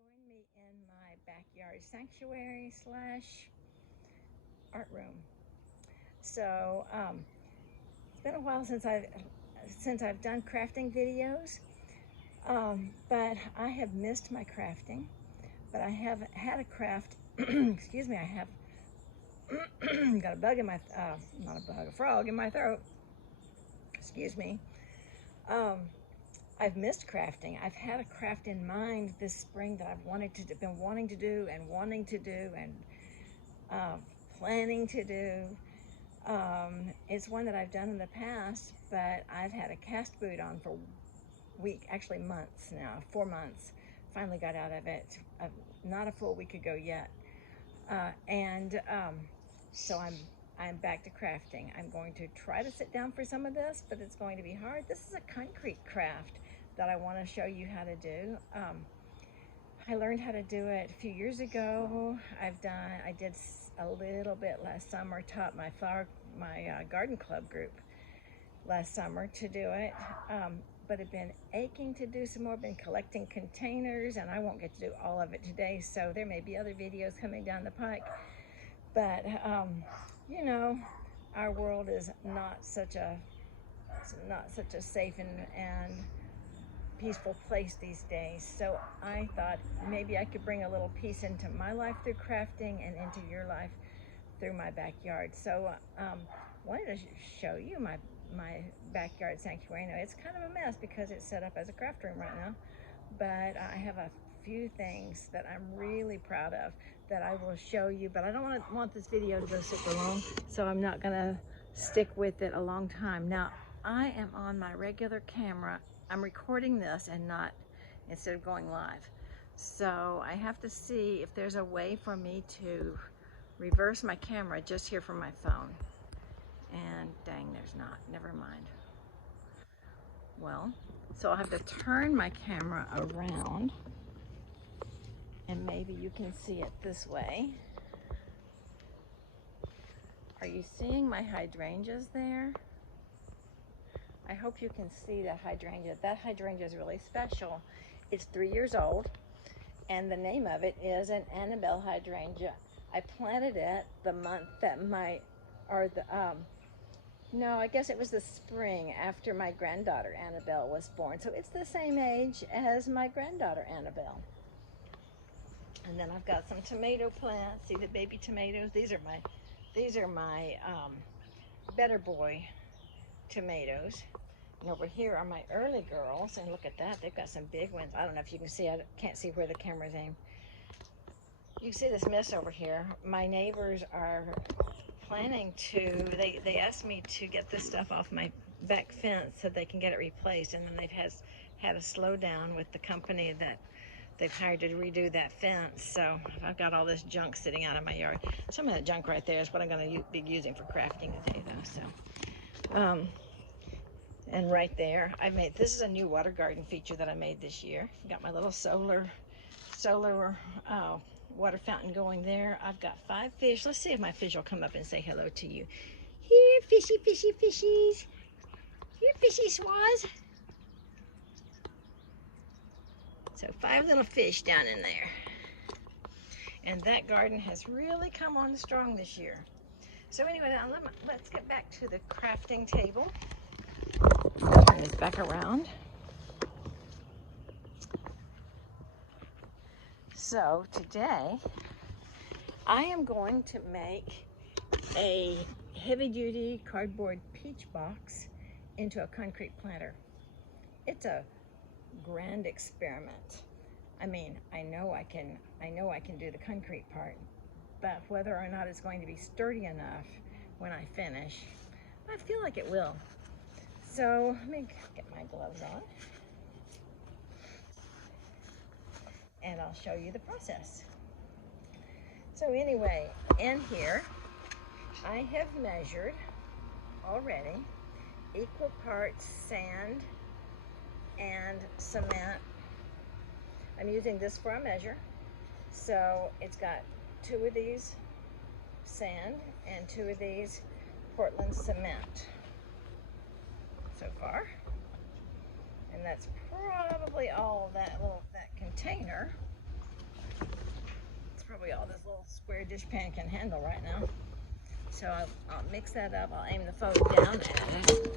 join me in my backyard sanctuary slash art room. So it's been a while since I've done crafting videos, but I have missed my crafting. But I have had a craft. Excuse me. I have got a bug in my not a bug, a frog in my throat. Excuse me. Um, I've missed crafting. I've had a craft in mind this spring that been wanting to do and uh, planning to do. It's one that I've done in the past, but I've had a cast boot on for actually months now, 4 months. Finally got out of it, not a full week ago yet, and so I'm back to crafting. I'm going to try to sit down for some of this, but it's going to be hard. This is a concrete craft that I want to show you how to do. I learned how to do it a few years ago. I did a little bit last summer, taught my garden club group last summer to do it, but I've been aching to do some more. Been collecting containers, and I won't get to do all of it today, so there may be other videos coming down the pike. But you know, our world is not such a safe and peaceful place these days. So I thought maybe I could bring a little peace into my life through crafting and into your life through my backyard. So wanted to show you my backyard sanctuary. Now it's kind of a mess because it's set up as a craft room right now, but I have a few things that I'm really proud of that I will show you. But I don't want this video to go super long, so I'm not gonna stick with it a long time. Now I am on my regular camera. I'm recording this and not instead of going live. So I have to see if there's a way for me to reverse my camera just here from my phone. And dang, there's not. Never mind. Well, so I'll have to turn my camera around and maybe you can see it this way. Are you seeing my hydrangeas there? I hope you can see that hydrangea. That hydrangea is really special. It's 3 years old, and the name of it is an Annabelle hydrangea. I planted it the month that no, I guess it was the spring after my granddaughter Annabelle was born. So it's the same age as my granddaughter Annabelle. And then I've got some tomato plants. See the baby tomatoes? These are my Better Boy tomatoes. And over here are my early girls, and look at that, they've got some big ones. I don't know if you can see, I can't see where the camera's aimed. You see this mess over here. My neighbors are planning to, they asked me to get this stuff off my back fence so they can get it replaced, and then they've had a slowdown with the company that they've hired to redo that fence. So I've got all this junk sitting out of my yard. Some of that junk right there is what I'm going to be using for crafting today, though. So and right there, this is a new water garden feature that I made this year. Got my little solar water fountain going there. I've got 5 fish. Let's see if my fish will come up and say hello to you. Here, fishy, fishy, fishies. Here, fishy swaz. So 5 little fish down in there. And that garden has really come on strong this year. So anyway, now let's get back to the crafting table. Turn this back around. So today I am going to make a heavy-duty cardboard peach box into a concrete planter. It's a grand experiment. I mean, I know I can do the concrete part, but whether or not it's going to be sturdy enough when I finish, I feel like it will. So let me get my gloves on and I'll show you the process. So anyway, in here I have measured already equal parts sand and cement. I'm using this for a measure. So it's got 2 of these sand and 2 of these Portland cement so far. And that's probably all that container. probably all this little square dish pan can handle right now. So I'll mix that up. I'll aim the photo down at it.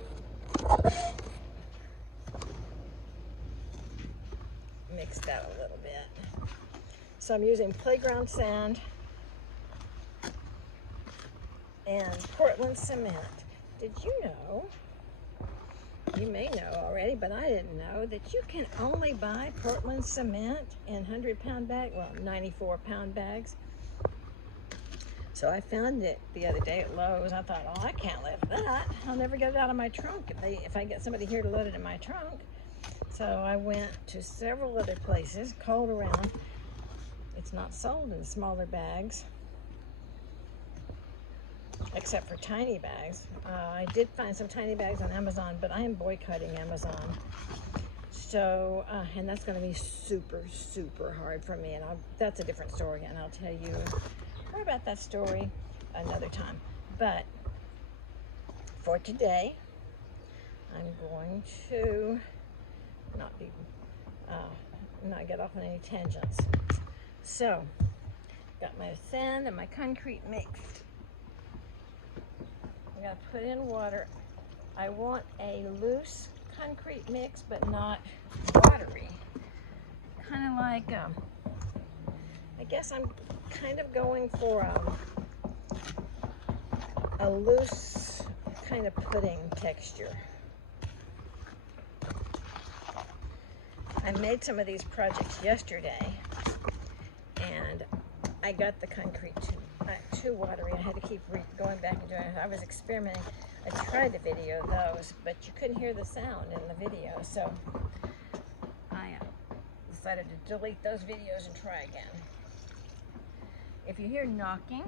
Mix that a little bit. So I'm using playground sand and Portland cement. Did you know, you may know already, but I didn't know, that you can only buy Portland cement in 100-pound bags, well, 94-pound bags. So I found it the other day at Lowe's. I thought, oh, I can't lift that. I'll never get it out of my trunk if I get somebody here to load it in my trunk. So I went to several other places, called around. It's not sold in smaller bags, except for tiny bags. I did find some tiny bags on Amazon, but I am boycotting Amazon. So, and that's going to be super, super hard for me. And that's a different story, and I'll tell you more about that story another time. But for today, I'm going to not get off on any tangents. So, got my sand and my concrete mixed. I'm going to put in water. I want a loose concrete mix, but not watery. Kind of like, I guess I'm kind of going for a loose kind of pudding texture. I made some of these projects yesterday, and I got the concrete too watery. I had to keep going back and doing it. I was experimenting. I tried to video those, but you couldn't hear the sound in the video, so I decided to delete those videos and try again. If you hear knocking,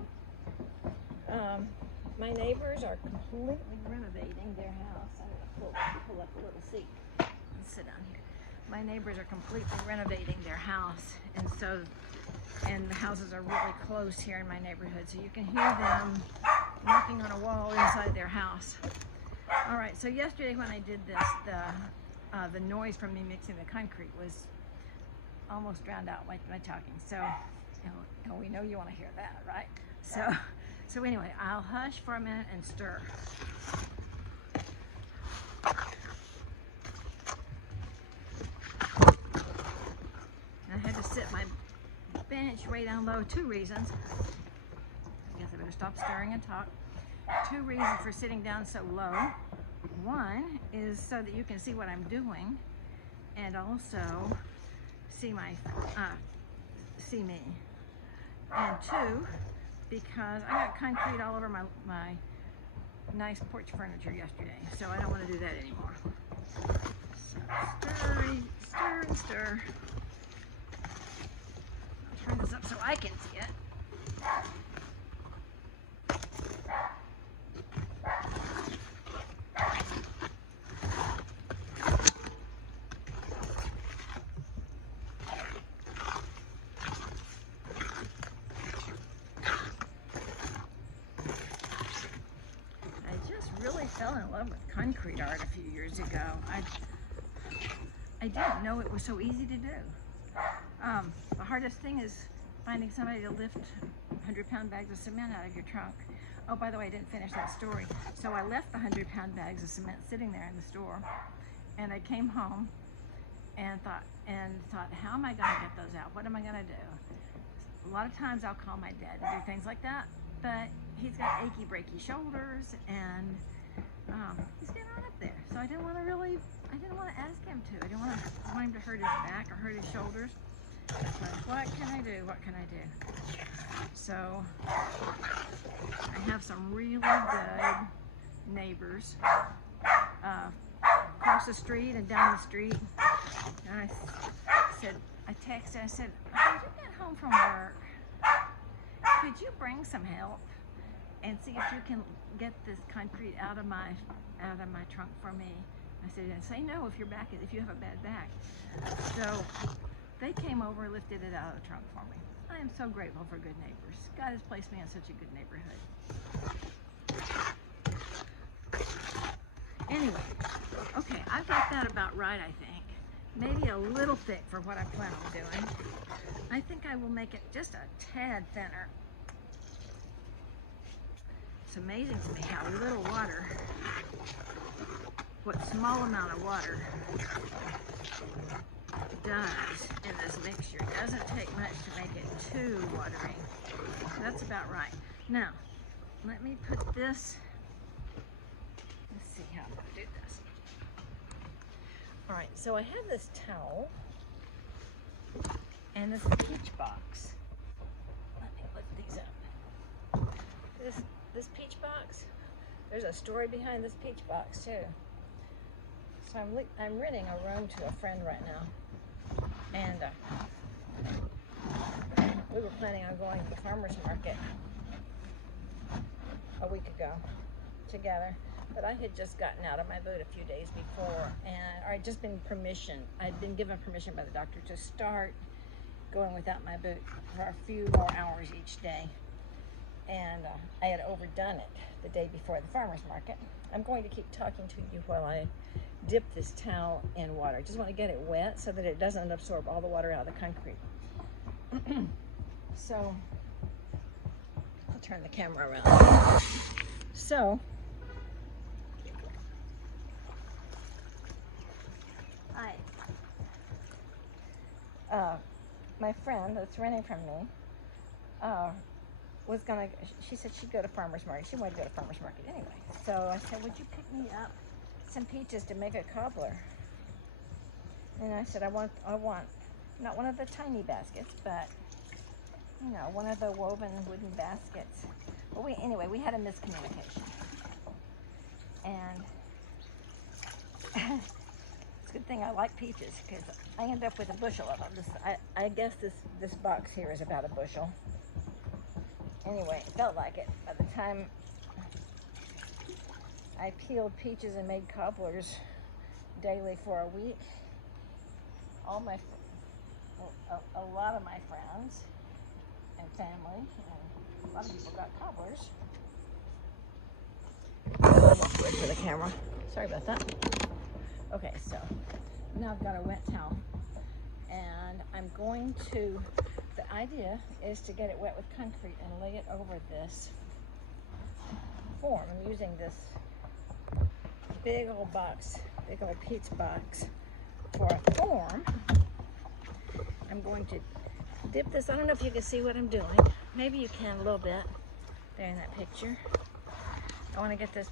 my neighbors are completely renovating their house. I'm going to pull up a little seat and sit down here. My neighbors are completely renovating their house, and the houses are really close here in my neighborhood, so you can hear them knocking on a wall inside their house. All right, so yesterday when I did this, the noise from me mixing the concrete was almost drowned out by my talking. So, we know you want to hear that, right? So anyway, I'll hush for a minute and stir. I had to sit my bench way down low. 2 reasons. I guess I better stop stirring and talk. 2 reasons for sitting down so low. One is so that you can see what I'm doing, and also see me. And 2, because I got concrete all over my nice porch furniture yesterday, so I don't want to do that anymore. So stir and stir. I'll turn this up so I can see it. Fell in love with concrete art a few years ago. I didn't know it was so easy to do. The hardest thing is finding somebody to lift 100-pound bags of cement out of your trunk. Oh, by the way, I didn't finish that story. So I left the 100-pound bags of cement sitting there in the store, and I came home and thought, how am I going to get those out? What am I going to do? A lot of times I'll call my dad to do things like that, but he's got achy, breaky shoulders, and he's getting on up there, so I didn't want to ask him to. I didn't want him to hurt his back or hurt his shoulders. But what can I do? What can I do? So I have some really good neighbors across the street and down the street. And I texted. I said, when you get home from work, could you bring some help and see if you can get this concrete out of my trunk for me? I said, and say no if you have a bad back. So they came over and lifted it out of the trunk for me. I am so grateful for good neighbors. God has placed me in such a good neighborhood. Anyway, okay, I've got that about right, I think. maybe a little thick for what I plan on doing. I think I will make it just a tad thinner. It's amazing to me how little water, what small amount of water does in this mixture. It doesn't take much to make it too watery. That's about right. Now, let me put this, let's see how I'm going to do this. All right, so I have this towel and this peach box. Let me lift these up. This peach box, there's a story behind this peach box too. So I'm renting a room to a friend right now, and we were planning on going to the farmer's market a week ago together, but I had just gotten out of my boot a few days before, and I'd been given permission by the doctor to start going without my boot for a few more hours each day, and I had overdone it the day before the farmer's market. I'm going to keep talking to you while I dip this towel in water. I just want to get it wet so that it doesn't absorb all the water out of the concrete. So I'll turn the camera around. So my friend that's renting from me she said she'd go to farmer's market. She wanted to go to farmer's market anyway. So I said, would you pick me up some peaches to make a cobbler? And I said, I want not one of the tiny baskets, but you know, one of the woven wooden baskets. But anyway, we had a miscommunication. And it's a good thing I like peaches, because I end up with a bushel of them. I guess this box here is about a bushel. Anyway, it felt like it. By the time I peeled peaches and made cobblers daily for a week, a lot of my friends and family and a lot of people got cobblers. That's good for the camera. Sorry about that. Okay, so now I've got a wet towel, and the idea is to get it wet with concrete and lay it over this form. I'm using this big old peach box for a form. I'm going to dip this. I don't know if you can see what I'm doing. Maybe you can a little bit there in that picture. I want to get this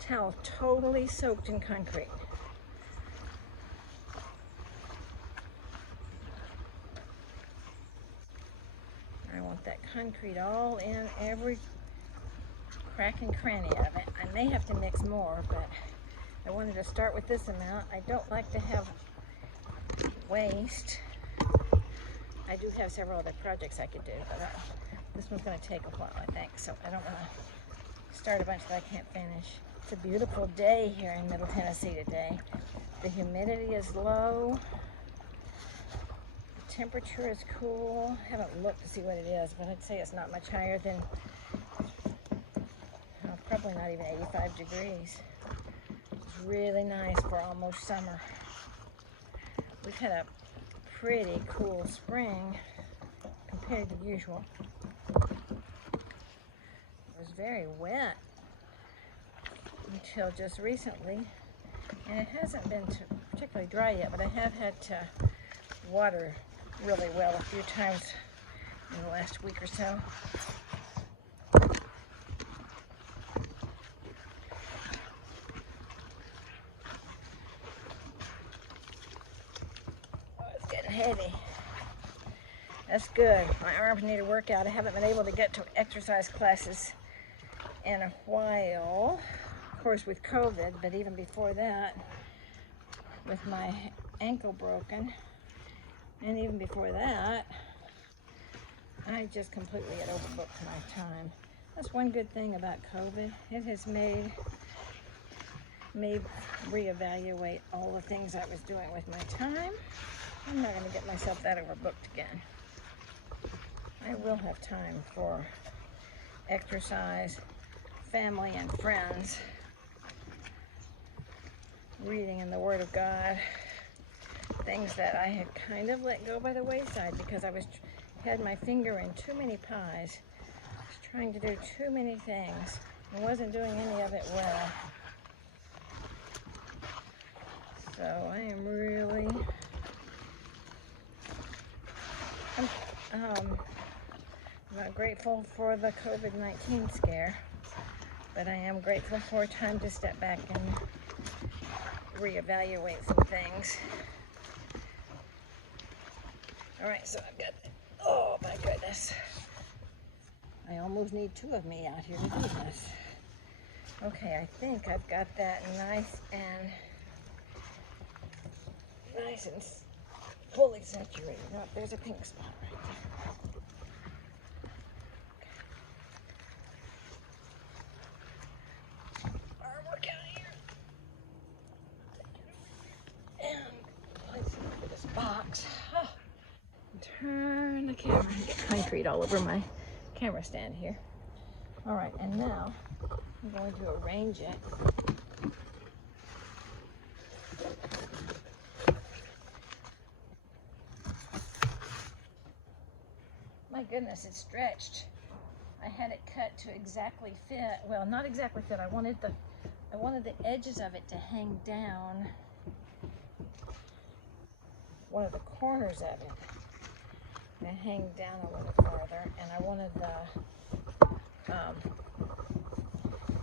towel totally soaked in concrete. I want that concrete all in every crack and cranny of it. I may have to mix more, but I wanted to start with this amount. I don't like to have waste. I do have several other projects I could do, but this one's going to take a while, I think, so I don't want to start a bunch that I can't finish. It's a beautiful day here in Middle Tennessee today. The humidity is low. The temperature is cool. I haven't looked to see what it is, but I'd say it's not much higher than, probably not even 85 degrees. It's really nice for almost summer. We've had a pretty cool spring compared to usual. It was very wet until just recently, and it hasn't been particularly dry yet, but I have had to water really well a few times in the last week or so. Heavy. That's good. My arms need a workout. I haven't been able to get to exercise classes in a while. Of course, with COVID, but even before that, with my ankle broken, and even before that, I just completely had overbooked my time. That's one good thing about COVID. It has made me reevaluate all the things I was doing with my time. I'm not going to get myself that overbooked again. I will have time for exercise, family and friends, reading in the Word of God, things that I had kind of let go by the wayside because I had my finger in too many pies. I was trying to do too many things and wasn't doing any of it well. So I am really, I'm not grateful for the COVID-19 scare, but I am grateful for time to step back and reevaluate some things. All right, so I've got, oh my goodness. I almost need two of me out here to do this. Okay, I think I've got that nice and fully saturated. Oh, there's a pink spot right there. Okay. Artwork out here. And place it over this box. Oh. Turn the camera and get concrete all over my camera stand here. All right, and now I'm going to arrange it. My goodness, it's stretched. I had it cut to exactly fit. Well, not exactly fit. I wanted the edges of it to hang down. One of the corners of it to hang down a little farther, and I wanted the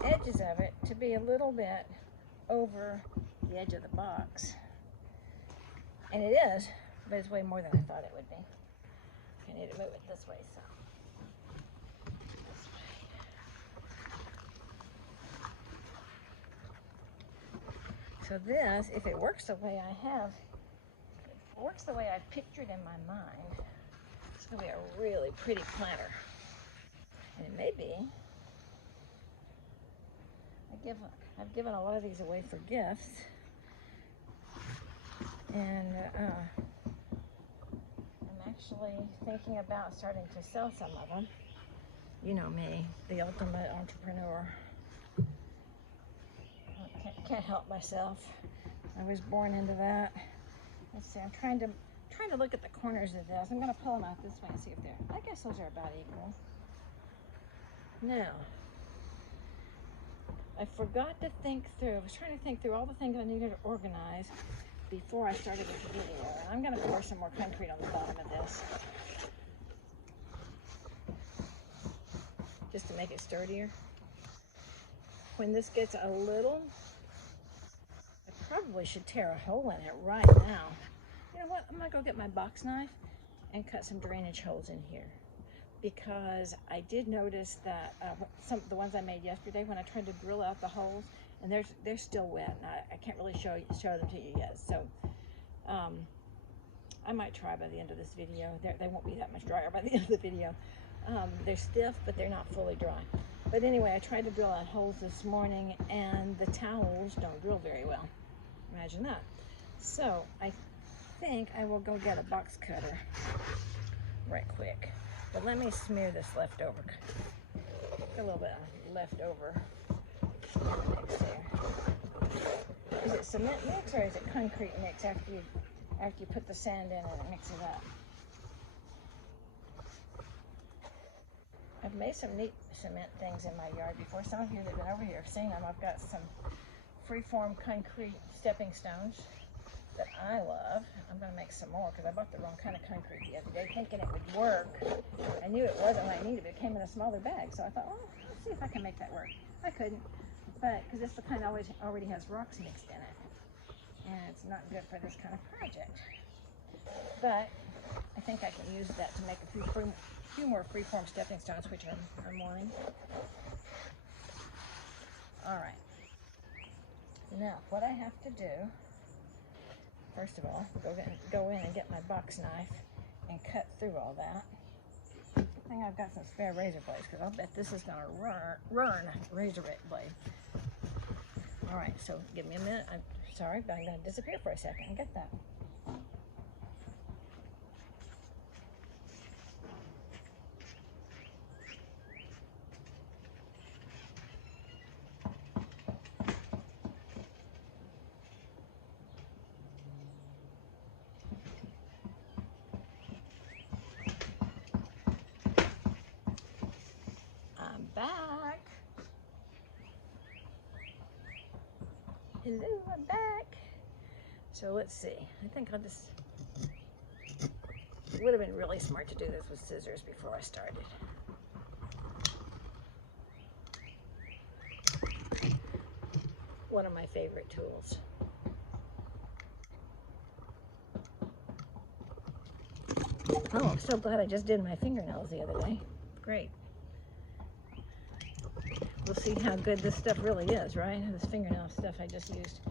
edges of it to be a little bit over the edge of the box. And it is, but it's way more than I thought it would be. I need to move it this way, so. This way. So this, if it works the way I've pictured in my mind, it's gonna be a really pretty planter. And it may be. I've given a lot of these away for gifts. And I'm actually thinking about starting to sell some of them. You know me, the ultimate entrepreneur. Can't help myself. I was born into that. Let's see, I'm trying to look at the corners of this. I'm gonna pull them out this way and see if I guess those are about equal. Now, I forgot to think through, I was trying to think through all the things I needed to organize before I started this video. And I'm gonna pour some more concrete on the bottom of this, just to make it sturdier. When this gets a little, I probably should tear a hole in it right now. You know what, I'm gonna go get my box knife and cut some drainage holes in here, because I did notice that some of the ones I made yesterday, when I tried to drill out the holes, and they're still wet, and I can't really show them to you yet. So I might try by the end of this video. They won't be that much drier by the end of the video. They're stiff, but they're not fully dry. But anyway, I tried to drill out holes this morning, and the towels don't drill very well. Imagine that. So I think I will go get a box cutter right quick. But let me smear this leftover. A little bit of leftover mix there. Is it cement mix or is it concrete mix after you put the sand in and it mixes up? I've made some neat cement things in my yard before. Some of you that have been over here have seen them. I've got some freeform concrete stepping stones that I love. I'm going to make some more because I bought the wrong kind of concrete the other day thinking it would work. I knew it wasn't what I needed, but it came in a smaller bag. So I thought, well, let's see if I can make that work. I couldn't, but because this kind already has rocks mixed in it. And it's not good for this kind of project. But I think I can use that to make a few more freeform stepping stones, which I'm wanting. All right. Now, what I have to do, first of all, go in and get my box knife and cut through all that. I think I've got some spare razor blades because I'll bet this is going to run razor blade. All right, so give me a minute. I'm sorry, but I'm going to disappear for a second and get that. Hello, I'm back. So let's see. I think I'll just, it would have been really smart to do this with scissors before I started. One of my favorite tools. Oh, I'm so glad I just did my fingernails the other day. Great. We'll see how good this stuff really is, right? This fingernail stuff I just used.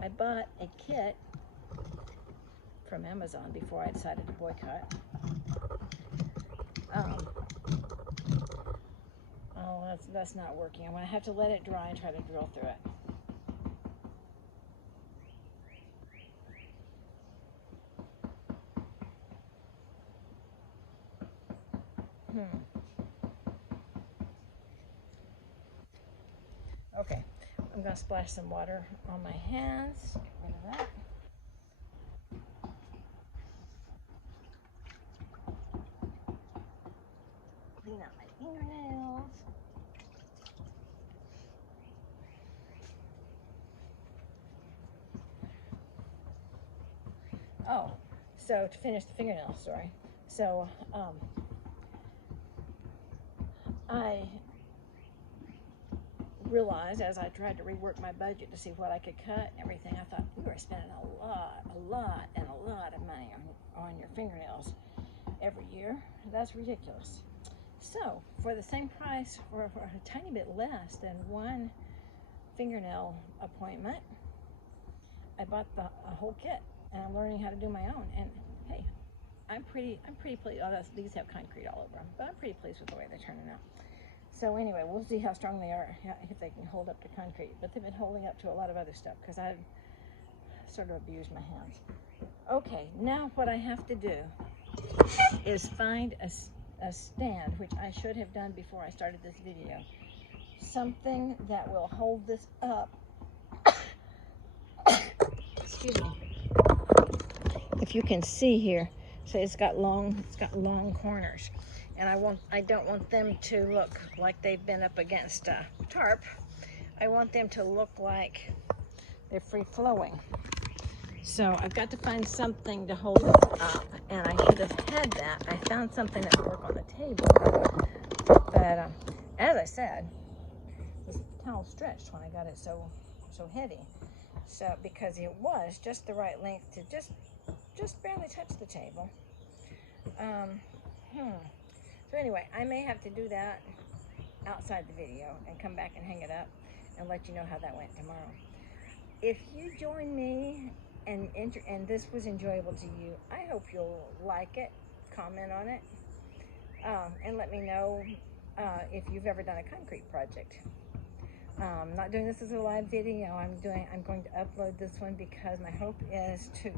I bought a kit from Amazon before I decided to boycott. Oh, that's not working. I'm gonna have to let it dry and try to drill through it. Okay, I'm gonna splash some water on my hands. Get rid of that. Clean out my fingernails. Oh, so to finish the fingernail story. So, I realized as I tried to rework my budget to see what I could cut and everything, I thought, you are spending a lot of money on your fingernails every year. That's ridiculous. So for the same price, or for a tiny bit less than one fingernail appointment, I bought a whole kit, and I'm learning how to do my own. And hey, I'm pretty pleased. Oh, these have concrete all over them, but I'm pretty pleased with the way they're turning out. So anyway, we'll see how strong they are, if they can hold up to concrete. But they've been holding up to a lot of other stuff because I've sort of abused my hands. Okay, now what I have to do is find a stand, which I should have done before I started this video. Something that will hold this up. Excuse me. If you can see here, so it's got long corners. And I don't want them to look like they've been up against a tarp. I want them to look like they're free flowing. So I've got to find something to hold it up, and I should have had that. I found something that would work on the table, but as I said, this towel stretched when I got it so heavy. So because it was just the right length to just barely touch the table. So anyway, I may have to do that outside the video and come back and hang it up and let you know how that went tomorrow. If you join me and this was enjoyable to you, I hope you'll like it, comment on it, and let me know if you've ever done a concrete project. I'm not doing this as a live video. I'm going to upload this one because my hope is to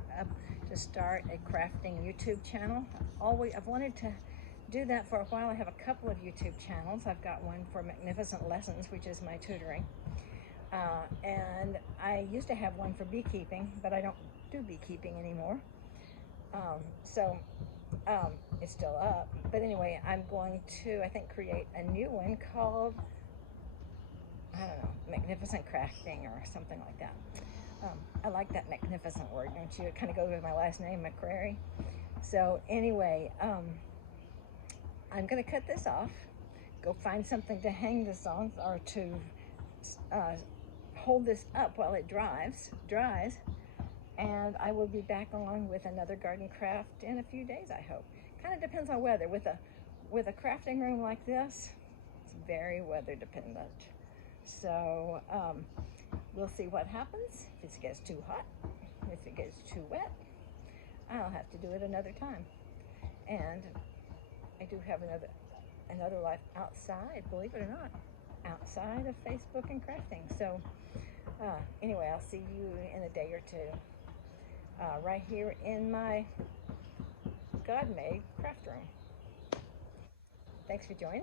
start a crafting YouTube channel. I've wanted to do that for a while. I have a couple of YouTube channels. I've got one for Magnificent Lessons, which is my tutoring. And I used to have one for beekeeping, but I don't do beekeeping anymore. So it's still up. But anyway, I'm going to, I think, create a new one called, I don't know, Magnificent Crafting or something like that. I like that magnificent word, don't you? It kind of goes with my last name, McCrary. So anyway, I'm going to cut this off, go find something to hang this on, or to hold this up while it dries, and I will be back on with another garden craft in a few days, I hope. Kind of depends on weather. With a crafting room like this, it's very weather dependent. So we'll see what happens. If it gets too hot, if it gets too wet, I'll have to do it another time. And I do have another life outside, believe it or not, outside of Facebook and crafting. So anyway, I'll see you in a day or two, right here in my God-made craft room. Thanks for joining me.